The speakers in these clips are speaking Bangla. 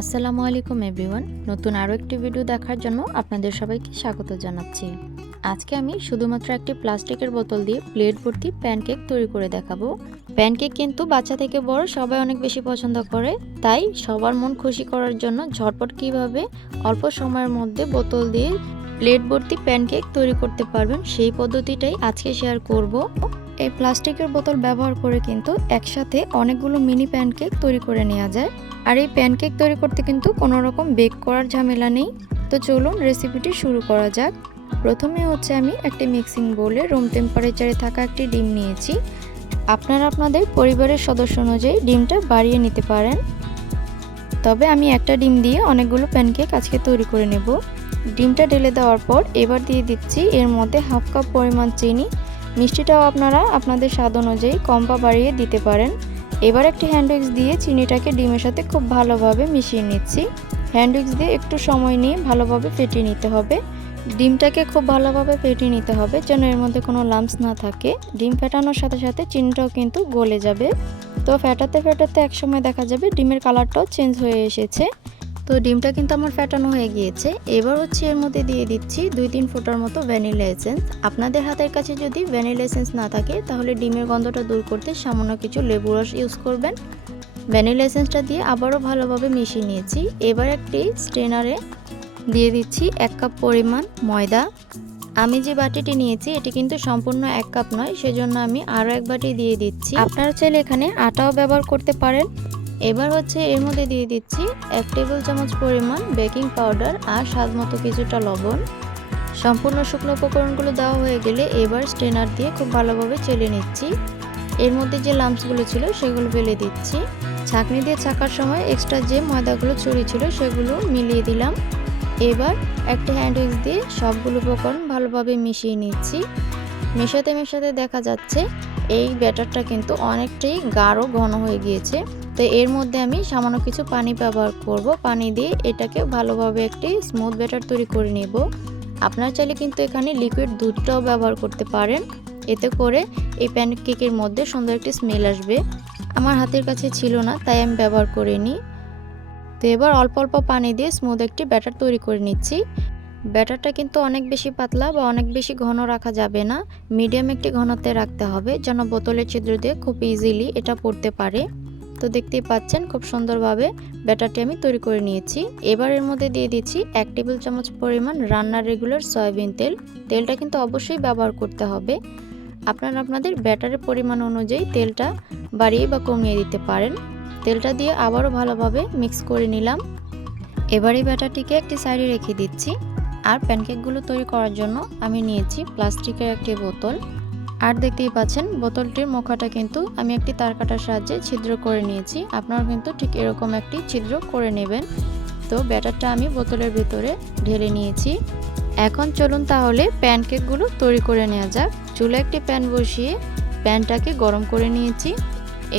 আসসালামু আলাইকুম এভরিওয়ান। নতুন আরও একটি ভিডিও দেখার জন্য আপনাদের সবাইকে স্বাগত জানাচ্ছি। আজকে আমি শুধুমাত্র একটি প্লাস্টিকের বোতল দিয়ে প্লেট ভর্তি প্যানকেক তৈরি করে দেখাবো। প্যানকেক কিন্তু বাচ্চা থেকে বড় সবাই অনেক বেশি পছন্দ করে। তাই সবার মন খুশি করার জন্য ঝটপট কীভাবে অল্প সময়ের মধ্যে বোতল দিয়ে প্লেট ভর্তি প্যানকেক তৈরি করতে পারবেন সেই পদ্ধতিটাই আজকে শেয়ার করব। এই প্লাস্টিকের বোতল ব্যবহার করে কিন্তু একসাথে অনেকগুলো মিনি প্যানকেক তৈরি করে নেওয়া যায়। আর এই প্যানকেক তৈরি করতে কিন্তু কোনো রকম বেক করার ঝামেলা নেই। তো চলুন রেসিপিটি শুরু করা যাক। প্রথমে হচ্ছে আমি একটি মিক্সিং বোলে রুম টেম্পারেচারে থাকা একটি ডিম নিয়েছি। আপনারা আপনাদের পরিবারের সদস্য অনুযায়ী ডিমটা বাড়িয়ে নিতে পারেন। তবে আমি একটা ডিম দিয়ে অনেকগুলো প্যানকেক আজকে তৈরি করে নেব। ডিমটা ঢেলে দেওয়ার পর এবার দিয়ে দিচ্ছি এর মধ্যে হাফ কাপ পরিমাণ চিনি। মিষ্টিটাও আপনারা আপনাদের স্বাদ অনুযায়ী কম বা বাড়িয়ে দিতে পারেন। এবার একটি হ্যান্ড উইক্স দিয়ে চিনিটাকে ডিমের সাথে খুব ভালোভাবে মিশিয়ে নিচ্ছি। হ্যান্ড উইক্স দিয়ে একটু সময় নিয়ে ভালোভাবে ফেটিয়ে নিতে হবে। ডিমটাকে খুব ভালোভাবে ফেটিয়ে নিতে হবে যেন এর মধ্যে কোনো লাম্পস না থাকে। ডিম ফেটানোর সাথে সাথে চিনিটাও কিন্তু গলে যাবে। তো ফেটাতে ফেটাতে একসময় দেখা যাবে ডিমের কালারটাও চেঞ্জ হয়ে এসেছে। তো ডিমটা কিন্তু আমার ফেটানো হয়ে গিয়েছে। এবার হচ্ছে এর মধ্যে দিয়ে দিচ্ছি দুই তিন ফোটার মতো ভ্যানিলা এসেন্স। আপনাদের হাতের কাছে যদি ভ্যানিলা এসেন্স না থাকে, তাহলে ডিমের গন্ধটা দূর করতে সামান্য কিছু লেবু রস ইউজ করবেন। ভ্যানিলা এসেন্সটা দিয়ে আবারও ভালোভাবে মিশিয়ে নিয়েছি। এবার একটি স্ট্রেনারে দিয়ে দিচ্ছি এক কাপ পরিমাণ ময়দা। আমি যে বাটিটি নিয়েছি, এটি কিন্তু সম্পূর্ণ এক কাপ নয়, সেজন্য আমি আরও এক বাটি দিয়ে দিচ্ছি। আপনারা চাইলে এখানে আটাও ব্যবহার করতে পারেন। এবার হচ্ছে এর মধ্যে দিয়ে দিচ্ছি এক টেবিল চামচ পরিমাণ বেকিং পাউডার আর স্বাদ মতো কিছুটা লবণ। সম্পূর্ণ শুকনো উপকরণগুলো দেওয়া হয়ে গেলে এবার স্ট্রেনার দিয়ে খুব ভালোভাবে চেলে নিচ্ছি। এর মধ্যে যে লাম্পসগুলো ছিল সেগুলো ফেলে দিচ্ছি। ছাঁকনি দিয়ে ছাকার সময় এক্সট্রা যে ময়দাগুলো ছড়িয়েছিল সেগুলো মিলিয়ে দিলাম। এবার একটা হ্যান্ড উইক্স দিয়ে সবগুলো উপকরণ ভালোভাবে মিশিয়ে নিচ্ছি। মেশাতে মেশাতে দেখা যাচ্ছে এই ব্যাটারটা কিন্তু অনেকটাই গাঢ় ঘন হয়ে গিয়েছে। তো এর মধ্যে আমি সামান্য কিছু পানি ব্যবহার করব। পানি দিয়ে এটাকে ভালোভাবে একটি স্মুথ ব্যাটার তৈরি করে নেব। আপনার চাইলে কিন্তু এখানে লিকুইড দুধটাও ব্যবহার করতে পারেন। এতে করে এই প্যানকেকের মধ্যে সুন্দর একটি স্মেল আসবে। আমার হাতের কাছে ছিল না, তাই আমি ব্যবহার করিনি। তো এবার অল্প অল্প পানি দিয়ে স্মুথ একটি ব্যাটার তৈরি করে নিচ্ছি। ব্যাটারটা কিন্তু অনেক বেশি পাতলা বা অনেক বেশি ঘন রাখা যাবে না। মিডিয়াম একটি ঘনত্বে রাখতে হবে যেন বোতলের ছিদ্র দিয়ে খুব ইজিলি এটা পড়তে পারে। তো দেখতেই পাচ্ছেন খুব সুন্দরভাবে ব্যাটারটি আমি তৈরি করে নিয়েছি। এবার এর মধ্যে দিয়ে দিচ্ছি এক টেবিল চামচ পরিমাণ রান্নার রেগুলার সয়াবিন তেল। তেলটা কিন্তু অবশ্যই ব্যবহার করতে হবে। আপনারা আপনাদের ব্যাটারের পরিমাণ অনুযায়ী তেলটা বাড়িয়ে বা কমিয়ে দিতে পারেন। তেলটা দিয়ে আবারও ভালোভাবে মিক্স করে নিলাম। এবার এই ব্যাটারটিকে একটি সাইডে রেখে দিচ্ছি। আর প্যানকেকগুলো তৈরি করার জন্য আমি নিয়েছি প্লাস্টিকের একটি বোতল। আর দেখতেই পাচ্ছেন, বোতলটির মুখাটা কিন্তু আমি একটি তার কাটার সাহায্যে ছিদ্র করে নিয়েছি। আপনারা কিন্তু ঠিক এরকম একটি ছিদ্র করে নেবেন। তো ব্যাটারটা আমি বোতলের ভিতরে ঢেলে নিয়েছি। এখন চলুন তাহলে প্যানকেকগুলো তৈরি করে নেওয়া যাক। চুলে একটি প্যান বসিয়ে প্যানটাকে গরম করে নিয়েছি।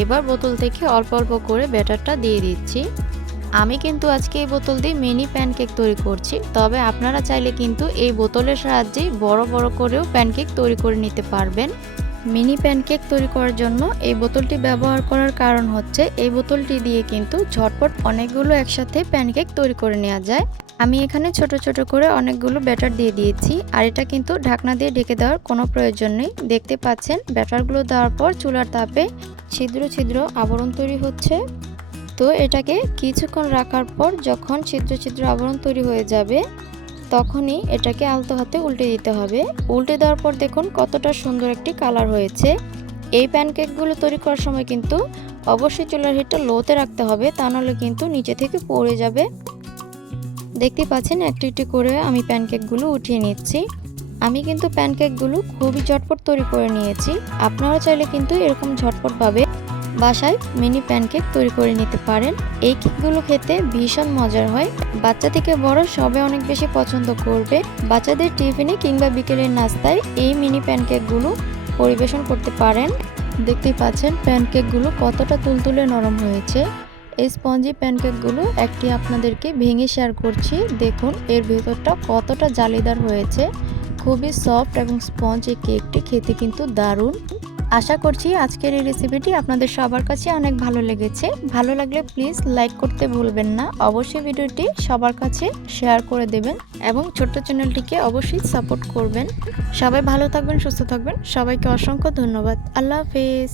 এবার বোতল থেকে অল্প অল্প করে ব্যাটারটা দিয়ে দিচ্ছি। আমি কিন্তু আজকে এই বোতল দিয়ে মিনি প্যানকেক তৈরি করছি। তবে আপনারা চাইলে কিন্তু এই বোতলের সাহায্যে বড় বড় করেও প্যানকেক তৈরি করে নিতে পারবেন। মিনি প্যানকেক তৈরি করার জন্য এই বোতলটি ব্যবহার করার কারণ হচ্ছে, এই বোতলটি দিয়ে কিন্তু ঝটপট অনেকগুলো একসাথে প্যানকেক তৈরি করে নেওয়া যায়। আমি এখানে ছোট ছোট করে অনেকগুলো ব্যাটার দিয়ে দিয়েছি, আর এটা কিন্তু ঢাকনা দিয়ে ঢেকে দেওয়ার কোনো প্রয়োজন নেই। দেখতে পাচ্ছেন, ব্যাটারগুলো দেওয়ার পর চুলার তাপে ছিদ্র ছিদ্র আবরণ তৈরি হচ্ছে। তো এটাকে কিছুক্ষণ রাখার পর যখন ছিদ্র ছিদ্র আবরণ তৈরি হয়ে যাবে, তখনই এটাকে আলতো হাতে উল্টে দিতে হবে। উল্টে দেওয়ার পর দেখুন কতটা সুন্দর একটি কালার হয়েছে। এই প্যানকেকগুলো তৈরি করার সময় কিন্তু অবশ্যই চুলার হিটটা লোতে রাখতে হবে, তা নাহলে কিন্তু নিচে থেকে পড়ে যাবে। দেখতে পাচ্ছেন একটি একটি করে আমি প্যানকেকগুলো উঠিয়ে নিচ্ছি। আমি কিন্তু প্যানকেকগুলো খুবই ঝটপট তৈরি করে নিয়েছি। আপনারা চাইলে কিন্তু এরকম ঝটপটভাবে বাসায় মিনি প্যানকেক তৈরি করে নিতে পারেন। এই কেকগুলো খেতে ভীষণ মজার হয়। বাচ্চা থেকে বড় সবে অনেক বেশি পছন্দ করবে। বাচ্চাদের টিফিনে কিংবা বিকেলের নাস্তায় এই মিনি প্যানকেকগুলো পরিবেশন করতে পারেন। দেখতেই পাচ্ছেন প্যানকেকগুলো কতটা তুলতুলে নরম হয়েছে। এই স্পঞ্জি প্যানকেকগুলো একটি আপনাদেরকে ভেঙে শেয়ার করছি। দেখুন, এর ভেতরটা কতটা জালিদার হয়েছে। খুবই সফট এবং স্পঞ্জ এই কেকটি খেতে কিন্তু দারুণ। আশা করছি আজকের এই রেসিপিটি আপনাদের সবার কাছে অনেক ভালো লেগেছে। ভালো লাগলে প্লিজ লাইক করতে ভুলবেন না। অবশ্যই ভিডিওটি সবার কাছে শেয়ার করে দেবেন এবং ছোট্ট চ্যানেলটিকে অবশ্যই সাপোর্ট করবেন। সবাই ভালো থাকবেন, সুস্থ থাকবেন। সবাইকে অসংখ্য ধন্যবাদ। আল্লাহ হাফিজ।